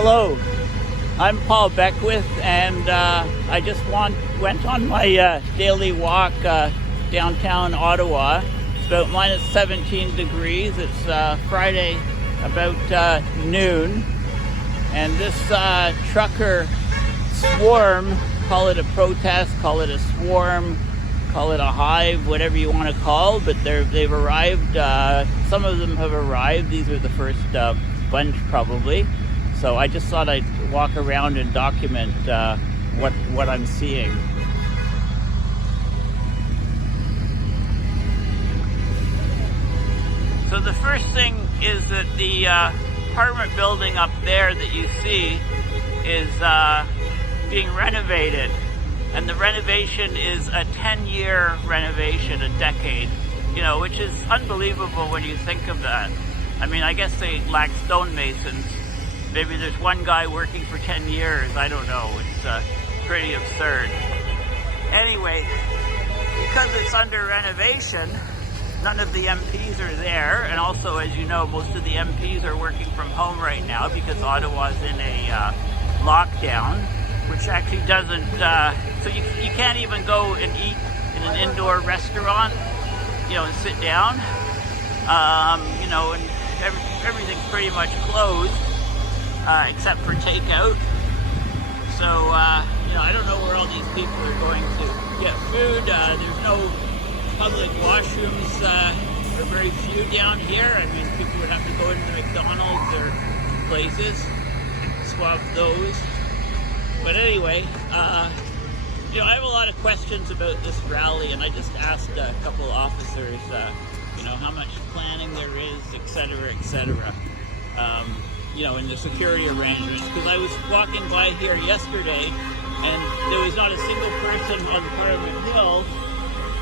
Hello, I'm Paul Beckwith, and I just went on my daily walk downtown Ottawa. It's about minus 17 degrees. It's Friday about noon, and this trucker swarm, call it a protest, call it a swarm, call it a hive, whatever you want to call, but they've arrived. Some of them have arrived. These are the first bunch probably. So I just thought I'd walk around and document what I'm seeing. So the first thing is that the apartment building up there that you see is being renovated. And the renovation is a 10-year renovation, a decade, which is unbelievable when you think of that. I mean, I guess they lack stonemasons. Maybe there's one guy working for 10 years. I don't know. It's pretty absurd. Anyway, because it's under renovation, none of the MPs are there. And also, as you know, most of the MPs are working from home right now because Ottawa's in a lockdown, which actually doesn't... so you can't even go and eat in an indoor restaurant, and sit down. And everything's pretty much closed. Except for takeout. So, I don't know where all these people are going to get food. There's no public washrooms. There are very few down here. I mean, people would have to go into McDonald's or places, swap those. But anyway, I have a lot of questions about this rally, and I just asked a couple officers, how much planning there is, et cetera, in the security arrangements, because I was walking by here yesterday and there was not a single person on Patliament Hill,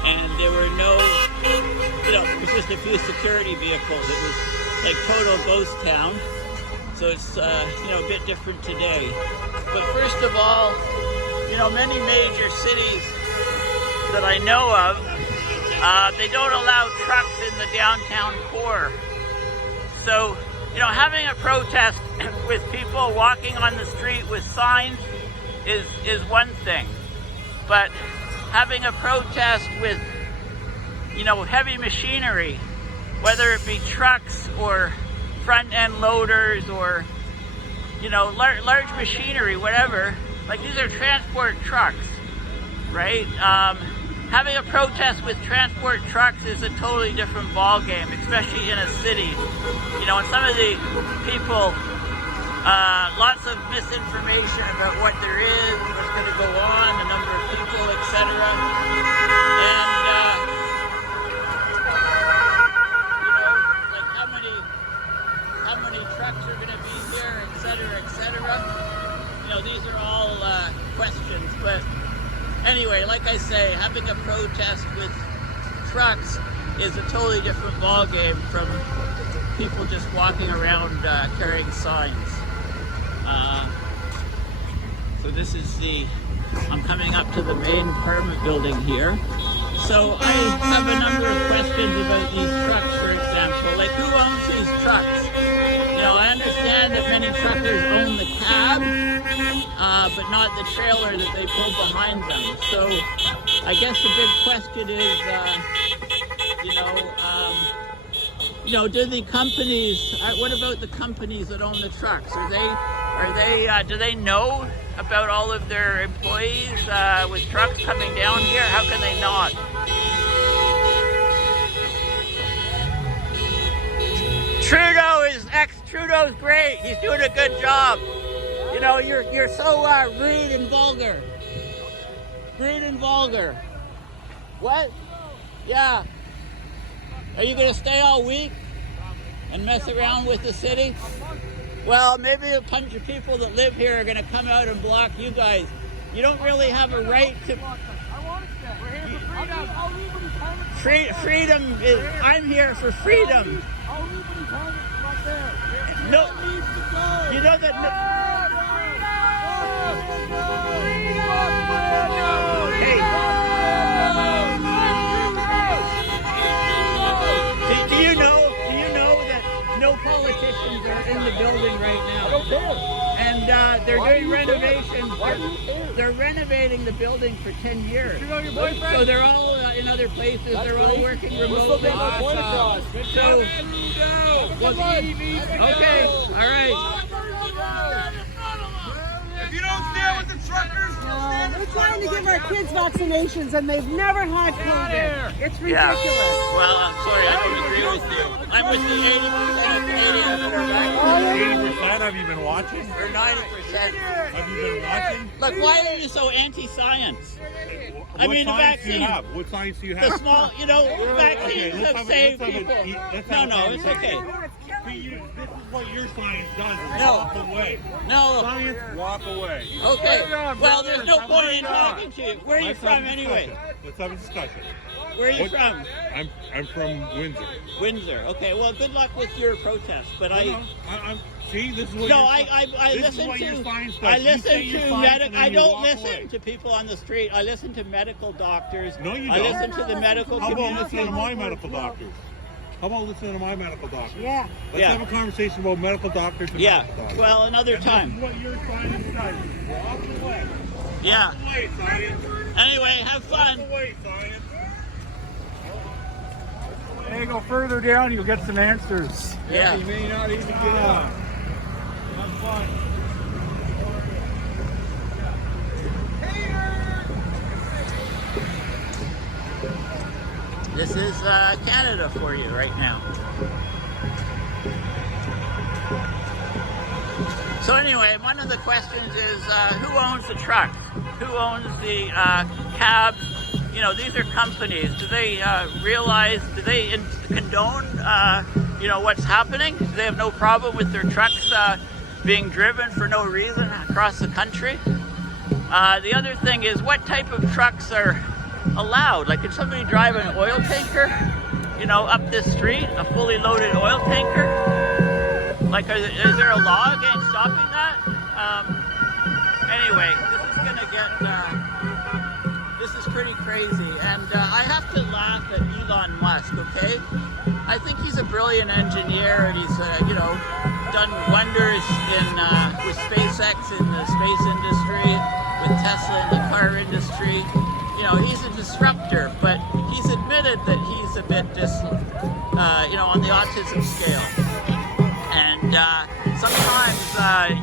and there were no, it was just a few security vehicles. It was like total ghost town. So it's, a bit different today. But first of all, many major cities that I know of, they don't allow trucks in the downtown core. So, having a protest with people walking on the street with signs is one thing. But having a protest with, heavy machinery, whether it be trucks or front-end loaders or, large machinery, whatever, like these are transport trucks, right? Having a protest with transport trucks is a totally different ballgame, especially in a city. And some of the people, lots of misinformation about what there is, what's going to go on, the number of people, etc. And, like how many trucks are going to be here, etc. These are all questions, but anyway, like I say, having a protest with trucks is a totally different ballgame from people just walking around carrying signs. So this is I'm coming up to the main apartment building here. So I have a number of questions about these trucks, for example. Like, who owns these trucks? I understand that many truckers own the cab, but not the trailer that they pull behind them. So I guess the big question is, do the companies, what about the companies that own the trucks? Do they know about all of their employees with trucks coming down here? How can they not? Trudeau's great. He's doing a good job. You're so rude and vulgar. Rude and vulgar. What? Yeah. Are you going to stay all week and mess around with the city? Well, maybe a bunch of people that live here are going to come out and block you guys. You don't really have a right to... I want to stay. We're here for freedom. Freedom is... I'm here for freedom. I'll leave when you come up there. No. You know that... Hey. Do you know that no politicians are in the building right now? I don't care. And they're renovating the building for 10 years. You know your boyfriend? So they're all in other places. They're all working We'll still remotely. take our point across. Good So, job. okay, all right. If you don't stand with the truckers, We're trying to give our kids vaccinations and they've never had COVID. It's Yeah. ridiculous. Well, I'm sorry, I don't agree with you. I'm with the 80% of Canadians that are vaccinated. 80%. Have you been watching? Or 90%. Have you been watching? Look, why are you so anti-science? I What mean, the science do you vaccine. have? What science do you The have? small, vaccines have saved people. No, it's okay. This is what your science does. Is No. walk away. No. Science, walk away. Okay. Well, there's no point in talking to you. Where are you Let's have from a anyway? discussion. Let's have a discussion. Where are you What- from? I'm from Windsor. Windsor. Okay. Well, good luck with your protest. But I'm see, this is what No, your- I this is listen what your to science does. I You listen say you're to science medical. and then I you don't walk listen away. to people on the street. I listen to medical doctors. No, you I don't. listen to the medical How about community. listening to my medical doctors? How about listening to my medical doctors? Yeah. Let's Yeah. have a conversation about medical doctors and Yeah. medical doctors. Well, another And This time. is what your science does. Walk away. Yeah. Walk away, science. Anyway, have fun. Walk away, science. Hey, go further down, you'll get some answers. Yeah. You may not even get out. Have fun. This is Canada for you right now. So anyway, one of the questions is who owns the trucks? Who owns the cabs? You know, these are companies. Do they realize, do they condone, what's happening? Do they have no problem with their trucks being driven for no reason across the country? The other thing is, what type of trucks are allowed? Like, can somebody drive an oil tanker, up this street, a fully loaded oil tanker? Like, is there a law against stopping that? Anyway, this is pretty crazy, and I have to laugh at Elon Musk, okay? I think he's a brilliant engineer, and he's, done wonders with SpaceX in the space industry, with Tesla in the car industry. He's a disruptor, but he's admitted that he's a bit on the autism scale. And sometimes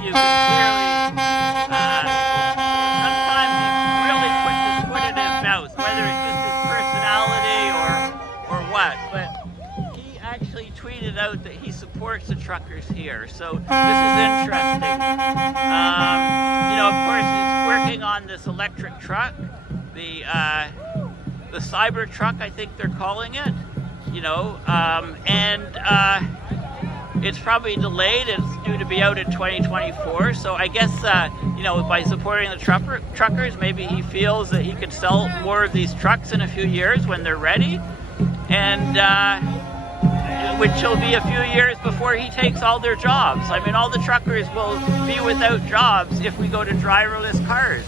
you can sometimes he really puts his foot in his mouth, whether it's just his personality or what. But he actually tweeted out that he supports the truckers here, so this is interesting. Of course, he's working on this electric truck, the cyber truck, I think they're calling it. It's probably delayed. It's due to be out in 2024. So I guess, by supporting the truckers, maybe he feels that he could sell more of these trucks in a few years when they're ready. And which will be a few years before he takes all their jobs. I mean, all the truckers will be without jobs if we go to driverless cars.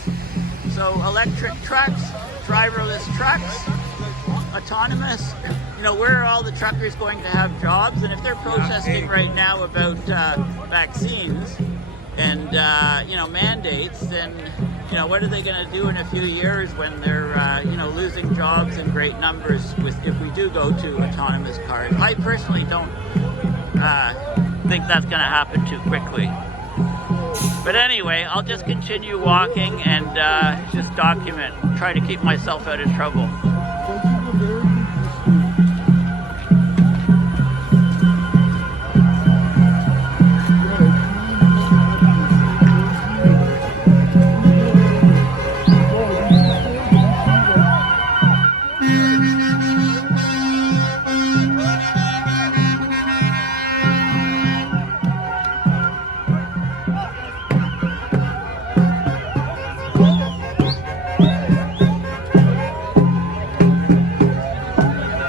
So electric trucks, driverless trucks, autonomous, where are all the truckers going to have jobs? And if they're protesting right now about vaccines and, mandates, then, what are they going to do in a few years when they're, losing jobs in great numbers if we do go to autonomous cars? I personally don't think that's going to happen too quickly. But anyway, I'll just continue walking and just document, try to keep myself out of trouble.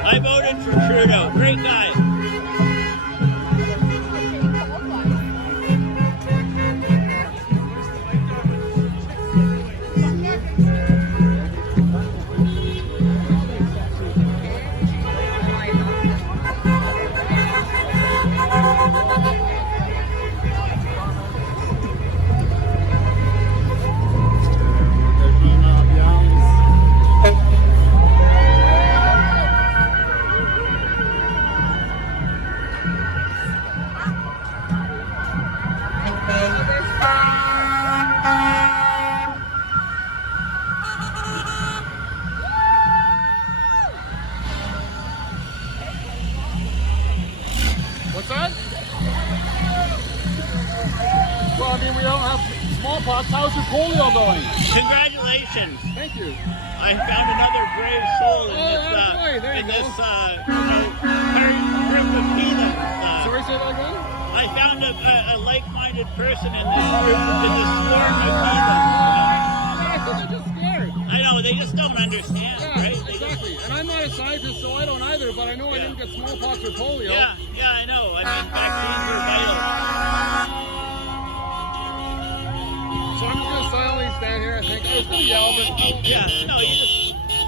I voted for Trudeau. Great guy. Fox. How's your polio going? Congratulations. Thank you. I found another brave soul in this group of heathens. Sorry, say that again? I found a like-minded person in this group, in this swarm of heathens. I think they're just scared. I know, they just don't understand, Yeah, right? exactly. And I'm not a scientist, so I don't either, but I know I didn't get smallpox or polio. Yeah, I know. I mean, vaccines are vital. So I'm just going to silently stand here, I think. I was going to yell, but... Yeah, no,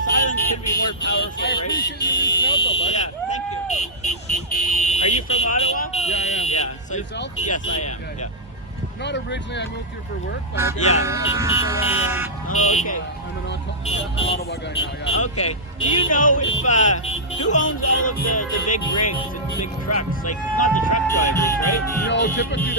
silence can be more powerful, I right? appreciate you reaching out, though, bud. Yeah, thank you. Are you from Ottawa? Yeah, I am. Yeah. So, yourself? Yes, I am. Yeah. Yeah. Not originally, I moved here for work, but I've been Oh, okay. I'm an Ottawa guy now, yeah. Okay. Do you know if who owns all of the big rigs and big trucks? Like, not the truck drivers, right? You know, typically,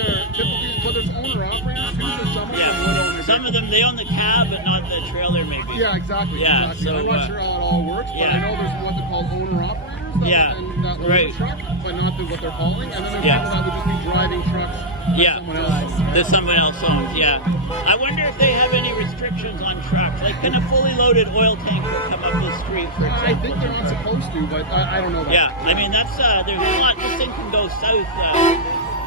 but there's owner-operators too, so some of them would own it. Some of them, they own the cab, but not the trailer, maybe. Yeah, exactly. Yeah, exactly. so, I'm not sure how it all works, but I know there's what they call owner-operators. That own the truck, but not what they're hauling. And then there's people that would just be driving trucks someone else owns. That someone else owns, I wonder if they have any restrictions on trucks. Like, can a fully loaded oil tanker come up the street, for example? I think they're not supposed to, but I don't know that. Yeah, I mean, that's, there's a lot, this thing can go south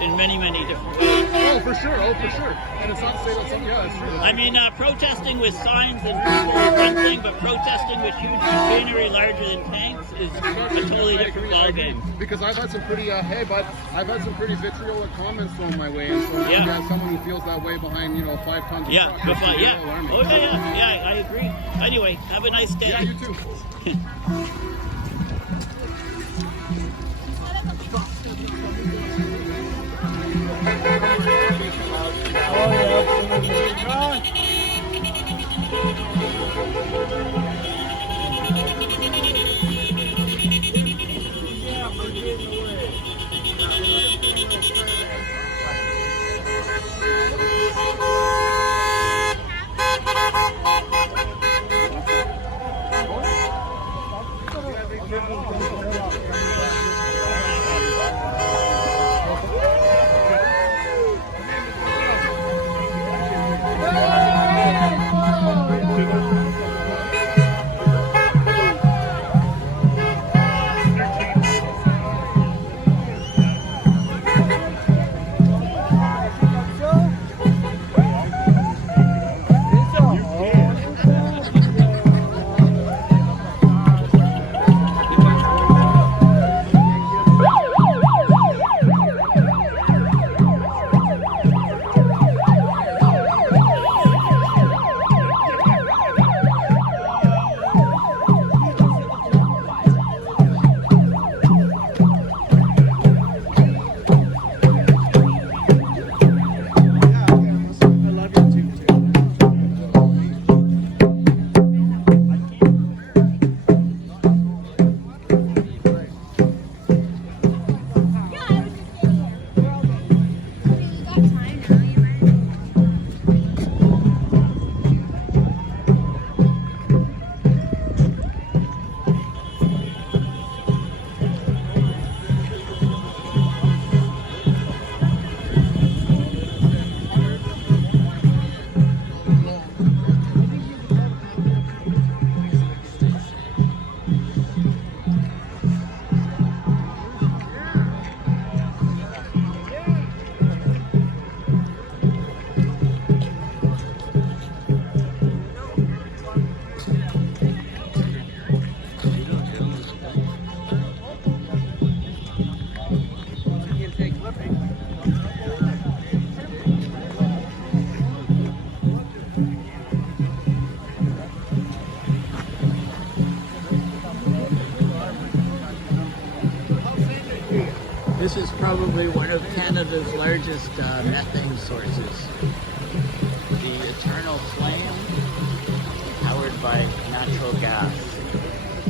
in many, many different ways. Oh, for sure. And it's not to say that some, it's true. I mean, protesting with signs and people is one thing, but protesting with huge machinery larger than tanks is a totally different ballgame. Because I've had some pretty, I've had some pretty vitriolic comments thrown my way, and so if you have someone who feels that way behind, 5 tons of truck, I agree. Anyway, have a nice day. Yeah, you too. This is probably one of Canada's largest methane sources. The eternal flame, powered by natural gas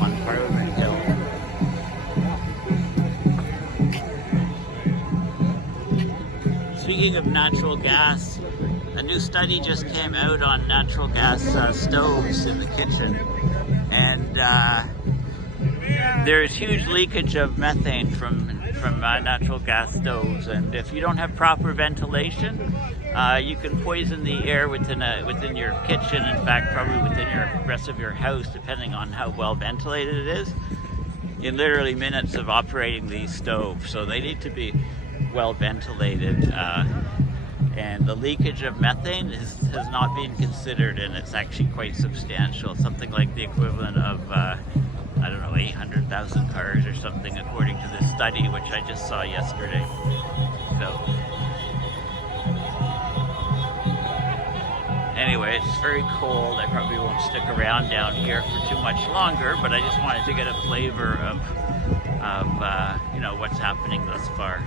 on Parliament Hill. Speaking of natural gas, a new study just came out on natural gas stoves in the kitchen, and there's huge leakage of methane from natural gas stoves, and if you don't have proper ventilation, You can poison the air within your kitchen. In fact, probably within the rest of your house, depending on how well ventilated it is. In literally minutes of operating these stoves, so they need to be well ventilated. And the leakage of methane has not been considered, and it's actually quite substantial. Something like the equivalent of, I don't know, 800,000 cars or something, according to this study, which I just saw yesterday. So, anyway, it's very cold. I probably won't stick around down here for too much longer, but I just wanted to get a flavor of you know, what's happening thus far.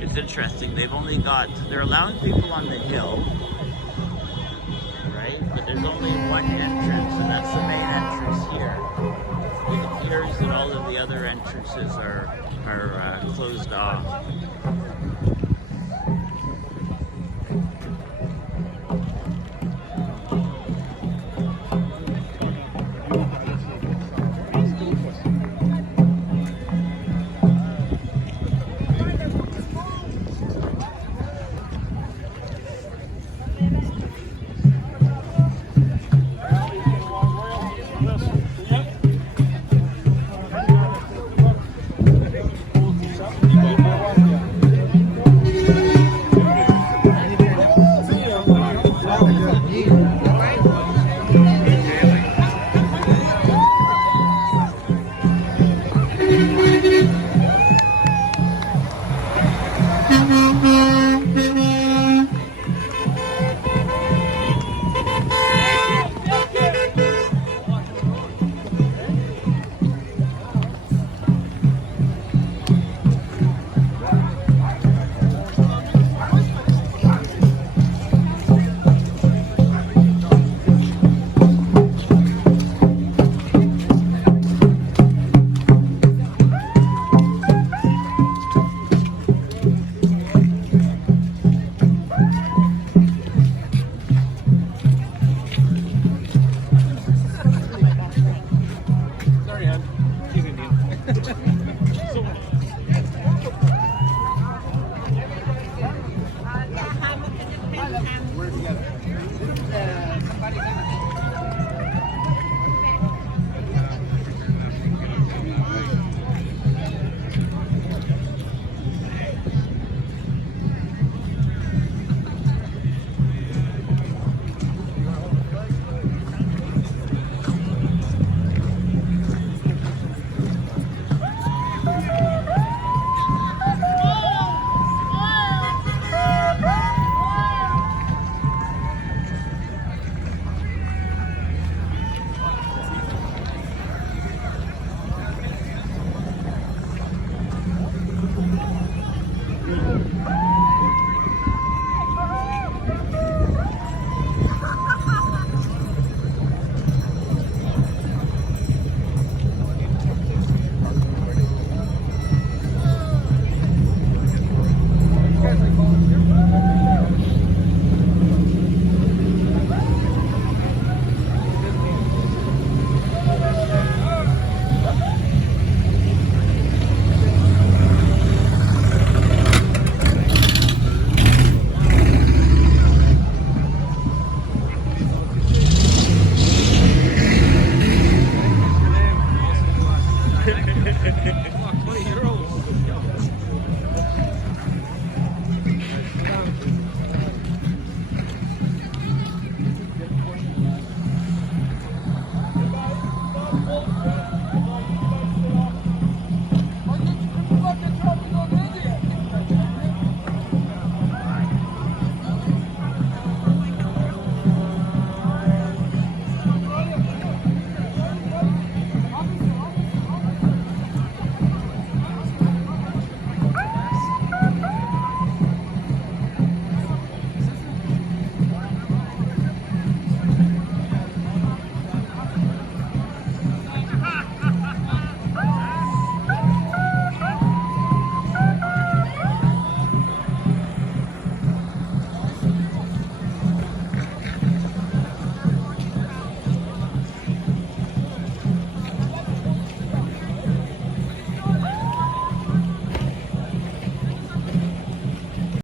It's interesting. They're allowing people on the hill, right? But there's only one entrance, and that's the main entrance here. It appears that all of the other entrances are closed off.